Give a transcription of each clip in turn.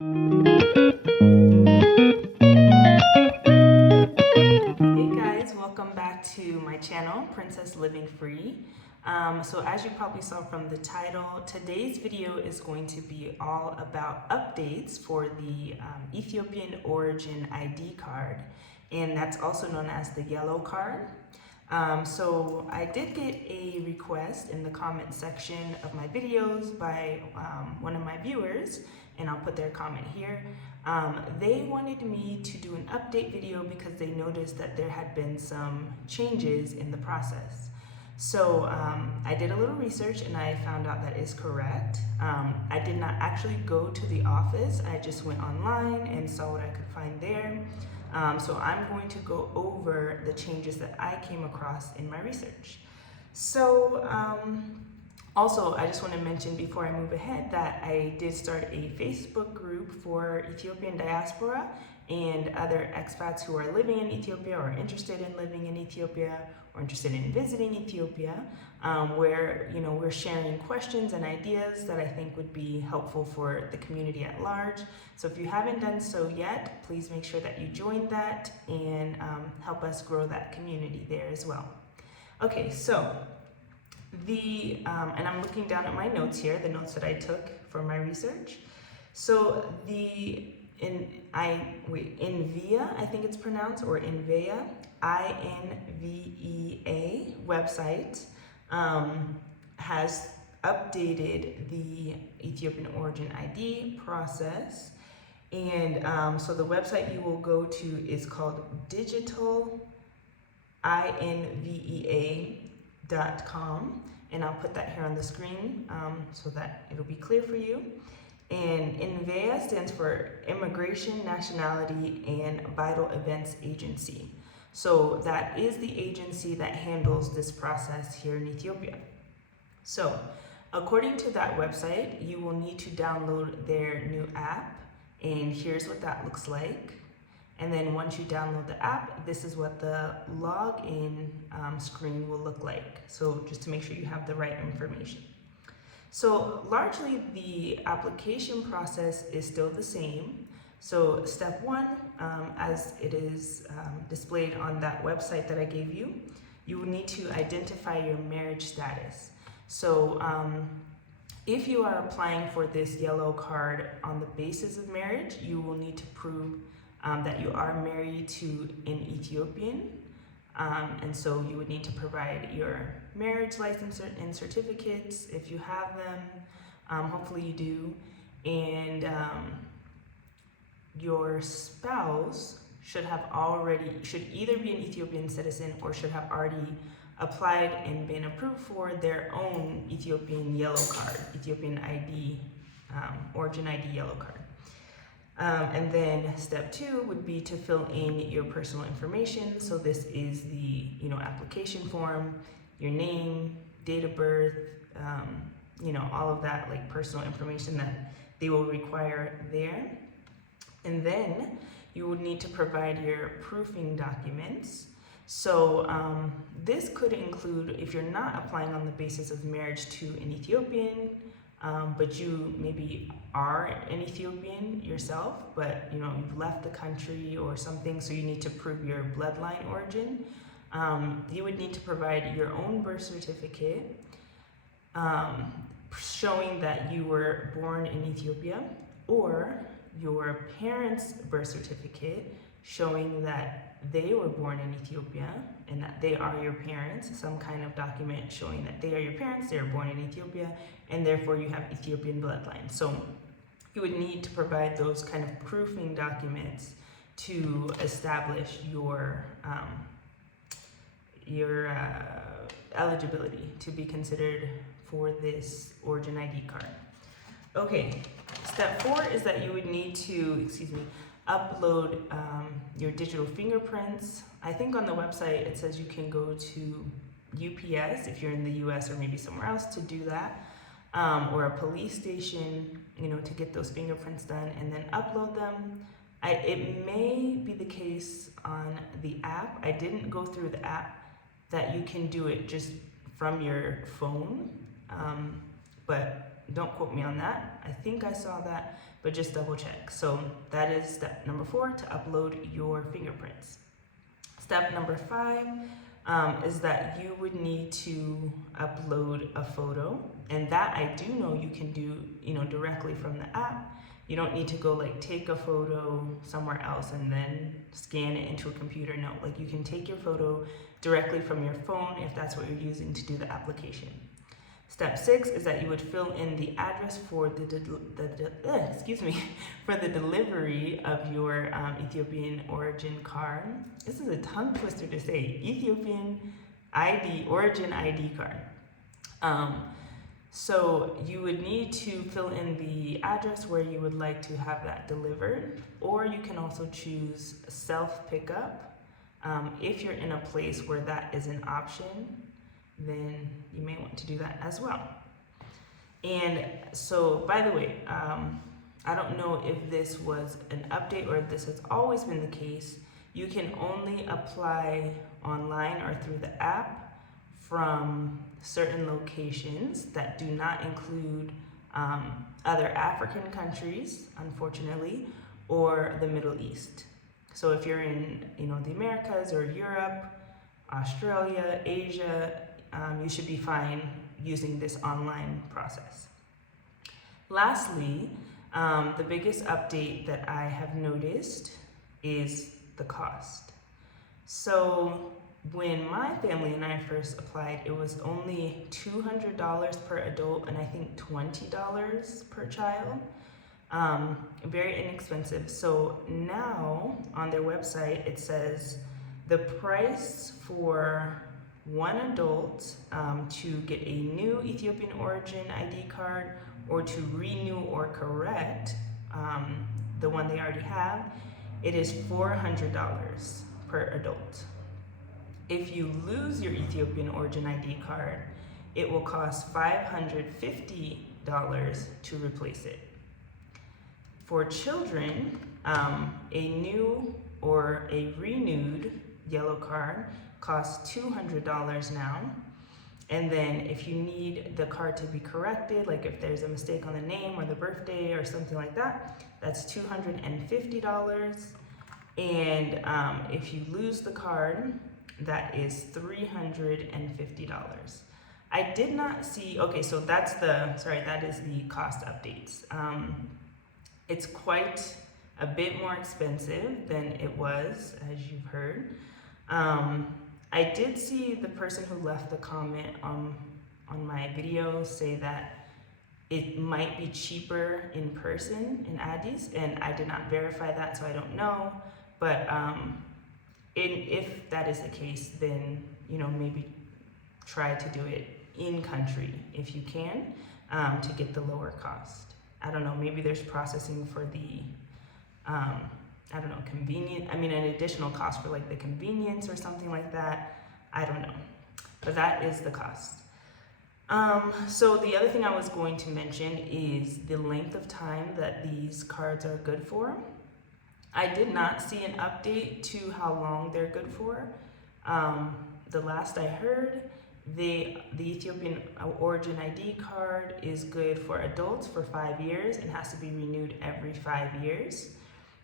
Hey guys, welcome back to my channel, Princess Living Free. So as you probably saw from the title, today's video is going to be all about updates for the Ethiopian origin ID card, and that's also known as the yellow card. So I did get a request in the comment section of my videos by one of my viewers, and I'll put their comment here. They wanted me to do an update video because they noticed that there had been some changes in the process. So I did a little research and I found out that is correct. I did not actually go to the office. I just went online and saw what I could find there. So I'm going to go over the changes that I came across in my research. So also, I just want to mention before I move ahead that I did start a Facebook group for Ethiopian diaspora and other expats who are living in Ethiopia or interested in living in Ethiopia or interested in visiting Ethiopia, where we're sharing questions and ideas that I think would be helpful for the community at large. So if you haven't done so yet, please make sure that you join that and help us grow that community there as well. Okay, so and I'm looking down at my notes here, the notes that I took for my research. So INVEA, I think it's pronounced, or INVEA, INVEA website has updated the Ethiopian origin ID process. And so the website you will go to is called digitalinvea.com, and I'll put that here on the screen so that it'll be clear for you. And INVEA stands for Immigration, Nationality, and Vital Events Agency. So that is the agency that handles this process here in Ethiopia. So according to that website, you will need to download their new app, and here's what that looks like. And then once you download the app, this is what the login screen will look like. So just to make sure you have the right information. So largely the application process is still the same. So step one, as it is displayed on that website that I gave you, you will need to identify your marriage status. So if you are applying for this yellow card on the basis of marriage, you will need to prove that you are married to an Ethiopian, and so you would need to provide your marriage license and certificates if you have them. Hopefully you do, and your spouse should either be an Ethiopian citizen or should have already applied and been approved for their own Ethiopian yellow card, Ethiopian ID, origin ID yellow card. And then step two would be to fill in your personal information. So this is the application form, your name, date of birth, all of that like personal information that they will require there. And then you would need to provide your proofing documents. So this could include, if you're not applying on the basis of marriage to an Ethiopian, but you maybe are an Ethiopian yourself, but you've left the country or something, so you need to prove your bloodline origin. You would need to provide your own birth certificate showing that you were born in Ethiopia, or your parents' birth certificate showing that they were born in Ethiopia and that they are your parents, some kind of document showing that they are your parents, they were born in Ethiopia, and therefore you have Ethiopian bloodline. So you would need to provide those kind of proofing documents to establish your eligibility to be considered for this origin ID card. Okay, step four is that you would need to, upload your digital fingerprints. I think on the website it says you can go to UPS if you're in the US or maybe somewhere else to do that, or a police station, to get those fingerprints done and then upload them. It may be the case on the app. I didn't go through the app that you can do it just from your phone, but don't quote me on that. I think I saw that but just double check. So that is step number 4, to upload your fingerprints. Step number 5 is that you would need to upload a photo, and that I do know you can do, directly from the app. You don't need to go like take a photo somewhere else and then scan it into a computer. No, like you can take your photo directly from your phone if that's what you're using to do the application. Step 6 is that you would fill in the address for the delivery of your Ethiopian origin card. This is a tongue twister to say. Ethiopian origin ID card. So you would need to fill in the address where you would like to have that delivered, or you can also choose self pickup. If you're in a place where that is an option, then you may want to do that as well. And so, by the way, I don't know if this was an update or if this has always been the case. You can only apply online or through the app from certain locations that do not include other African countries, unfortunately, or the Middle East. So if you're in, the Americas or Europe, Australia, Asia, you should be fine using this online process. Lastly, the biggest update that I have noticed is the cost. So when my family and I first applied, it was only $200 per adult and I think $20 per child. Very inexpensive. So now on their website, it says the price for one adult to get a new Ethiopian origin ID card or to renew or correct the one they already have, it is $400 per adult. If you lose your Ethiopian origin ID card, it will cost $550 to replace it. For children, a new or a renewed yellow card costs $200 now. And then if you need the card to be corrected, like if there's a mistake on the name or the birthday or something like that, that's $250. And if you lose the card, that is $350. I did not see, okay, so that is the cost updates. It's quite a bit more expensive than it was, as you've heard. I did see the person who left the comment on my video say that it might be cheaper in person in Addis, and I did not verify that, so I don't know. But if that is the case, then maybe try to do it in country if you can, to get the lower cost. I don't know, maybe there's processing for the convenient, an additional cost for like the convenience or something like that. I don't know, but that is the cost. So the other thing I was going to mention is the length of time that these cards are good for. I did not see an update to how long they're good for. The last I heard, the Ethiopian origin ID card is good for adults for 5 years and has to be renewed every 5 years.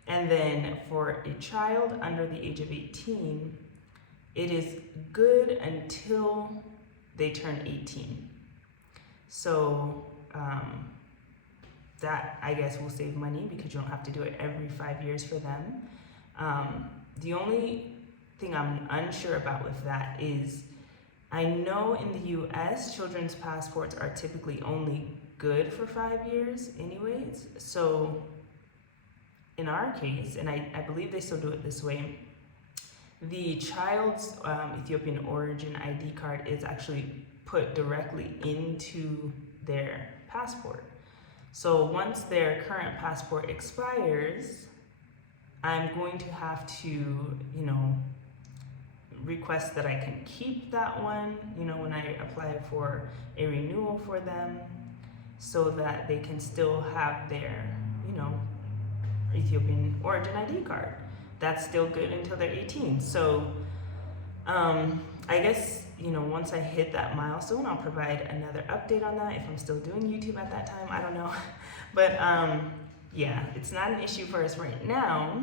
And then for a child under the age of 18, it is good until they turn 18. So that, I guess, will save money because you don't have to do it every 5 years for them. The only thing I'm unsure about with that is, I know in the US, children's passports are typically only good for 5 years anyways. So in our case, and I believe they still do it this way, the child's Ethiopian origin ID card is actually put directly into their passport. So once their current passport expires, I'm going to have to, request that I can keep that one, when I apply for a renewal for them, so that they can still have their, Ethiopian origin ID card. That's still good until they're 18. So I guess, once I hit that milestone, I'll provide another update on that if I'm still doing YouTube at that time. I don't know. But yeah, it's not an issue for us right now,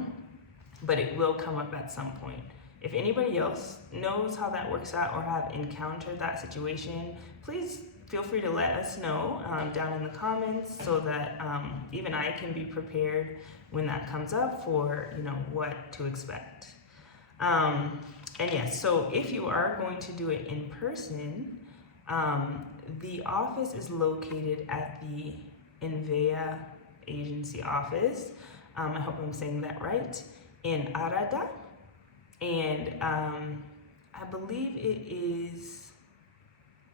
but it will come up at some point. If anybody else knows how that works out or have encountered that situation, please feel free to let us know down in the comments so that even I can be prepared when that comes up for, you know, what to expect. And yes, so if you are going to do it in person, the office is located at the INVEA agency office. I hope I'm saying that right, in Arada. And I believe it is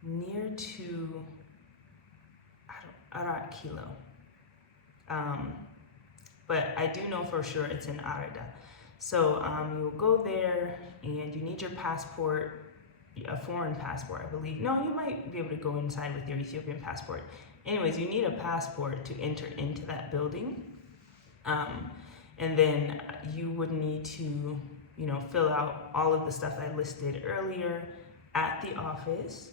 near to Arak Kilo. But I do know for sure it's in Arada. So you'll go there and you need your passport, a foreign passport, I believe. No, you might be able to go inside with your Ethiopian passport. Anyways, you need a passport to enter into that building. And then you would need to, you know, fill out all of the stuff I listed earlier at the office.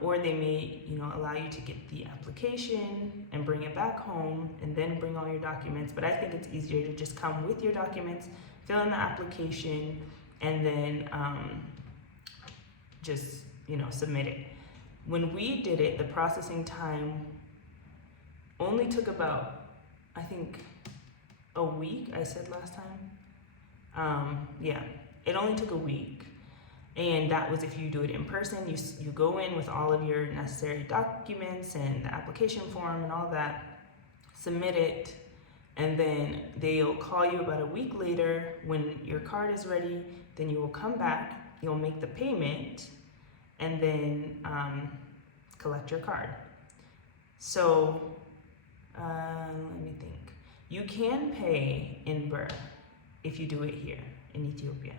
Or they may, you know, allow you to get the application and bring it back home and then bring all your documents. But I think it's easier to just come with your documents, fill in the application, and then just, you know, submit it. When we did it, the processing time only took about, I think, a week, I said last time. Yeah, it only took a week. And that was if you do it in person. You go in with all of your necessary documents and the application form and all that, submit it, and then they'll call you about a week later when your card is ready. Then you will come back, you'll make the payment, and then collect your card. So let me think. You can pay in birr if you do it here in Ethiopia.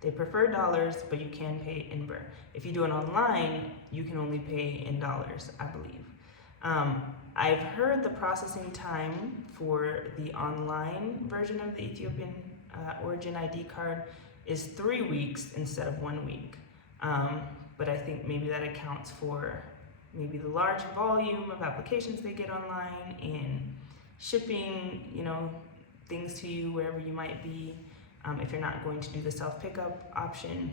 They prefer dollars, but you can pay in birr. If you do it online, you can only pay in dollars, I believe. I've heard the processing time for the online version of the Ethiopian Origin ID card is 3 weeks instead of 1 week. But I think maybe that accounts for maybe the large volume of applications they get online and shipping, you know, things to you wherever you might be. If you're not going to do the self-pickup option.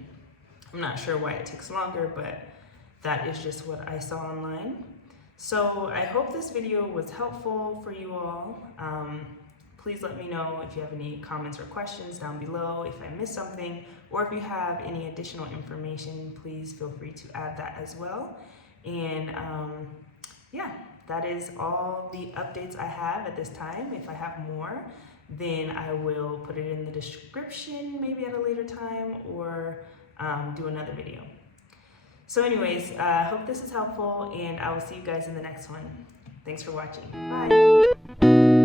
I'm not sure why it takes longer, but that is just what I saw online. So I hope this video was helpful for you all. Please let me know if you have any comments or questions down below, if I missed something, or if you have any additional information, please feel free to add that as well. And yeah, that is all the updates I have at this time. If I have more, then I will put it in the description maybe at a later time, or do another video. So anyways, I hope this is helpful, and I will see you guys in the next one. Thanks for watching. Bye.